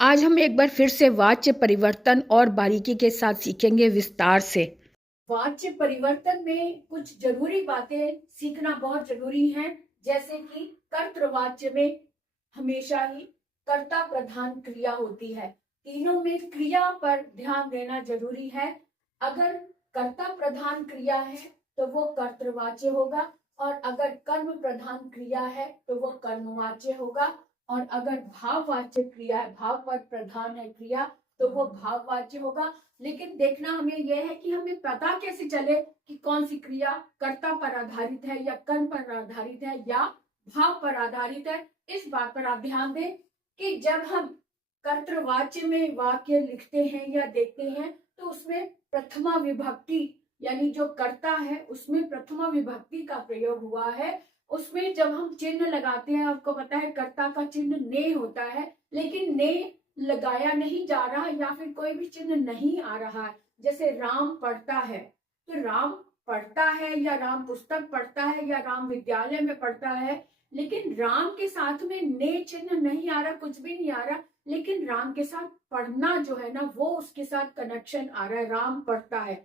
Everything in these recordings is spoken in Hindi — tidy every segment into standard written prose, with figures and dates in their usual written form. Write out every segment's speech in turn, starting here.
आज हम एक बार फिर से वाच्य परिवर्तन और बारीकी के साथ सीखेंगे विस्तार से। वाच्य परिवर्तन में कुछ जरूरी बातें सीखना बहुत जरूरी है, जैसे कि कर्तृवाच्य में हमेशा ही कर्ता प्रधान क्रिया होती है। तीनों में क्रिया पर ध्यान देना जरूरी है। अगर कर्ता प्रधान क्रिया है तो वो कर्तृवाच्य होगा, और अगर कर्म प्रधान क्रिया है तो वो कर्मवाच्य होगा, और अगर भाववाच्य क्रिया है, भाव पर प्रधान है क्रिया, तो वो भाववाच्य होगा। लेकिन देखना हमें यह है कि हमें पता कैसे चले कि कौन सी क्रिया कर्ता पर आधारित है या कर्म पर आधारित है या भाव पर आधारित है। इस बात पर आप ध्यान दें कि जब हम कर्तृवाच्य में वाक्य लिखते हैं या देखते हैं तो उसमें प्रथमा विभक्ति यानी जो कर्ता है उसमें प्रथमा विभक्ति का प्रयोग हुआ है। उसमें जब हम चिन्ह लगाते हैं, आपको पता है कर्ता का चिन्ह ने होता है, लेकिन ने लगाया नहीं जा रहा या फिर कोई भी चिन्ह नहीं आ रहा है। जैसे राम पढ़ता है, तो राम पढ़ता है या राम पुस्तक पढ़ता है या राम विद्यालय में पढ़ता है, लेकिन राम के साथ में ने चिन्ह नहीं आ रहा, कुछ भी नहीं आ रहा, लेकिन राम के साथ पढ़ना जो है ना वो उसके साथ कनेक्शन आ रहा है। राम पढ़ता है,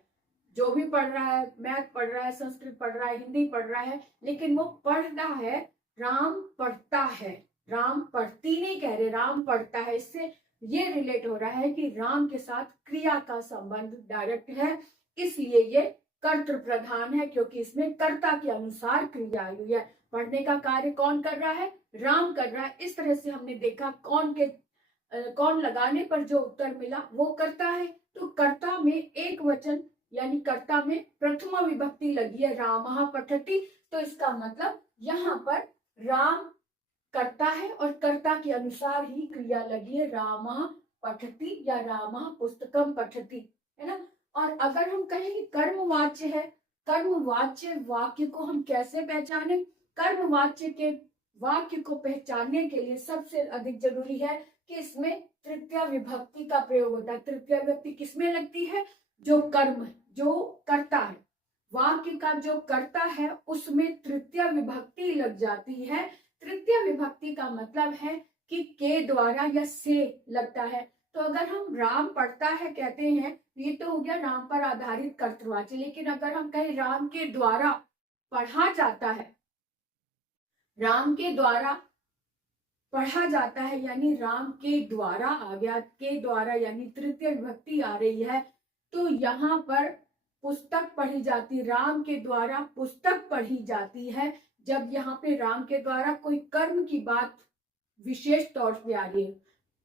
जो भी पढ़ रहा है, मैथ पढ़ रहा है, संस्कृत पढ़ रहा है, हिंदी पढ़ रहा है, लेकिन वो पढ़ रहा है, राम पढ़ता है। राम पढ़ती नहीं कह रहे, राम पढ़ता है। इससे ये रिलेट हो रहा है कि राम के साथ क्रिया का संबंध डायरेक्ट है, इसलिए ये कर्तृ प्रधान है, क्योंकि इसमें कर्ता के अनुसार क्रिया आई हुई है। पढ़ने का कार्य कौन कर रहा है? राम कर रहा है। इस तरह से हमने देखा कौन लगाने पर जो उत्तर मिला वो कर्ता है। तो कर्ता में एक वचन यानी कर्ता में प्रथमा विभक्ति लगी है, रामः पठति, तो इसका मतलब यहाँ पर राम कर्ता है और कर्ता के अनुसार ही क्रिया लगी है, रामः पठति या रामः पुस्तकम पठति, है ना। और अगर हम कहें कि कर्मवाच्य है, कर्मवाच्य वाक्य को हम कैसे पहचाने? कर्मवाच्य के वाक्य को पहचानने के लिए सबसे अधिक जरूरी है कि इसमें तृतीया विभक्ति का प्रयोग होता है। तृतीया विभक्ति किसमें लगती है? जो कर्म, जो कर्ता है, वाक्य का जो कर्ता है उसमें तृतीया विभक्ति लग जाती है। तृतीय विभक्ति का मतलब है कि के द्वारा या से लगता है। तो अगर हम राम पढ़ता है कहते हैं, ये तो हो गया राम पर आधारित कर्तृवाच्य, लेकिन अगर हम कहें राम के द्वारा पढ़ा जाता है, राम के द्वारा पढ़ा जाता है, यानी राम के द्वारा आ गया, के द्वारा यानी तृतीय विभक्ति आ रही है, तो यहाँ पर पुस्तक पढ़ी जाती, राम के द्वारा पुस्तक पढ़ी जाती है। जब यहाँ पे राम के द्वारा कोई कर्म की बात विशेष तौर पे आ रही है,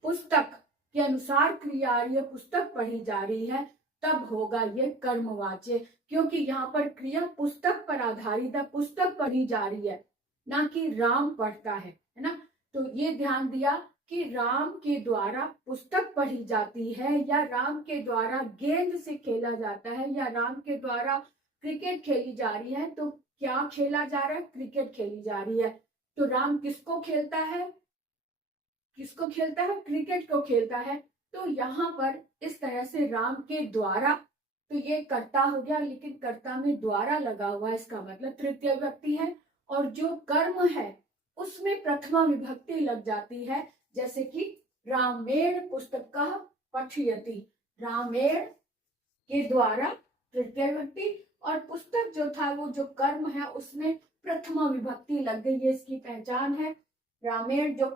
पुस्तक के अनुसार क्रिया आ रही है, पुस्तक पढ़ी जा रही है, तब होगा ये कर्मवाच्य, क्योंकि यहाँ पर क्रिया पुस्तक पर आधारित है, पुस्तक पढ़ी जा रही है, ना कि राम पढ़ता है ना। तो ये ध्यान दिया कि राम के द्वारा पुस्तक पढ़ी जाती है, या राम के द्वारा गेंद से खेला जाता है, या राम के द्वारा क्रिकेट खेली जा रही है। तो क्या खेला जा रहा है? क्रिकेट खेली जा रही है। तो राम किसको खेलता है? किसको खेलता है? क्रिकेट को खेलता है। तो यहाँ पर इस तरह से राम के द्वारा, तो ये कर्ता हो गया, लेकिन कर्ता में द्वारा लगा हुआ है, इसका मतलब तृतीय विभक्ति है। और जो कर्म है उसमें प्रथमा विभक्ति लग जाती है, जैसे कि रामेण पुस्तकः पठयति, रामेण के द्वारा तृतीय विभक्ति, और पुस्तक जो था वो जो कर्म है उसमें प्रथमा विभक्ति लग गई, ये इसकी पहचान है। रामेण जो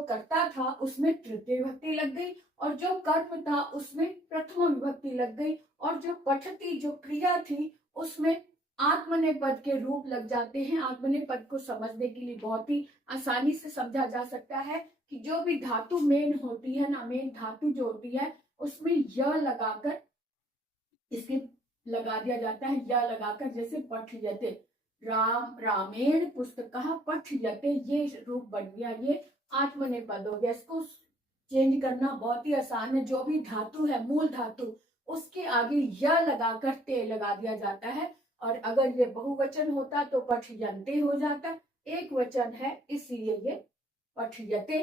करता था उसमें तृतीय विभक्ति लग गई, और जो कर्म था उसमें प्रथमा विभक्ति लग गई, और जो पठती जो क्रिया थी उसमें आत्मनेपद के रूप लग जाते हैं। आत्मनेपद को समझने के लिए बहुत ही आसानी से समझा जा सकता है कि जो भी धातु मेन होती है ना, मेन धातु जो होती है उसमें य लगाकर इसके लगा दिया जाता है, य लगाकर, जैसे पठयते, रामेण पुस्तकः पठयते, ये रूप बन गया, ये आत्मनेपद हो गया। इसको चेंज करना बहुत ही आसान है। जो भी धातु है, मूल धातु, उसके आगे य लगाकर ते लगा दिया जाता है, और अगर ये बहुवचन होता तो पठयन्ते हो जाता, एक वचन है इसलिए ये पठयते,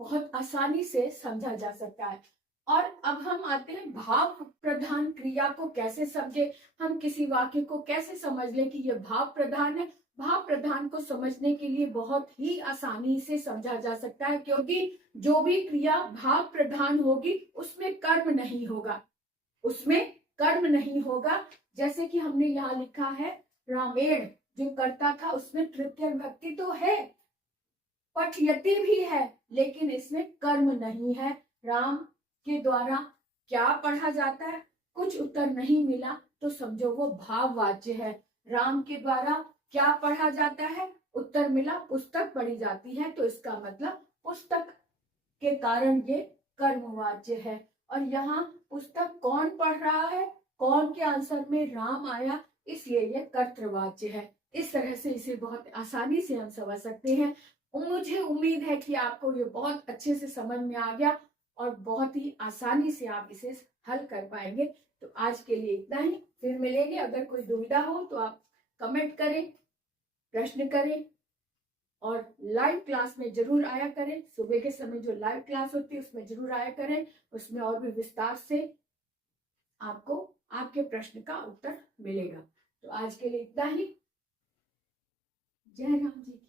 बहुत आसानी से समझा जा सकता है। और अब हम आते हैं भाव प्रधान क्रिया को कैसे समझे, हम किसी वाक्य को कैसे समझ लें कि ये भाव प्रधान है। भाव प्रधान को समझने के लिए बहुत ही आसानी से समझा जा सकता है, क्योंकि जो भी क्रिया भाव प्रधान होगी उसमें कर्म नहीं होगा, उसमें कर्म नहीं होगा। जैसे कि हमने यहाँ लिखा है रामेण, जो कर्ता था उसमें तृतीय विभक्ति तो है, पठयति भी है, लेकिन इसमें कर्म नहीं है। राम के द्वारा क्या पढ़ा जाता है, कुछ उत्तर नहीं मिला तो समझो वो भाववाच्य है। राम के द्वारा क्या पढ़ा जाता है, उत्तर मिला, पुस्तक पढ़ी जाती है, तो इसका मतलब पुस्तक के कारण ये कर्मवाच्य है। और यहाँ पुस्तक कौन पढ़ रहा है, कौन के आंसर में राम आया, इसलिए ये कर्तृवाच्य है। इस तरह से इसे बहुत आसानी से हम समझ सकते हैं। मुझे उम्मीद है कि आपको ये बहुत अच्छे से समझ में आ गया और बहुत ही आसानी से आप इसे हल कर पाएंगे। तो आज के लिए इतना ही, फिर मिलेंगे। अगर कोई दुविधा हो तो आप कमेंट करें, प्रश्न करें और लाइव क्लास में जरूर आया करें। सुबह के समय जो लाइव क्लास होती है उसमें जरूर आया करें, उसमें और भी विस्तार से आपको आपके प्रश्न का उत्तर मिलेगा। तो आज के लिए इतना ही। जय राम जी।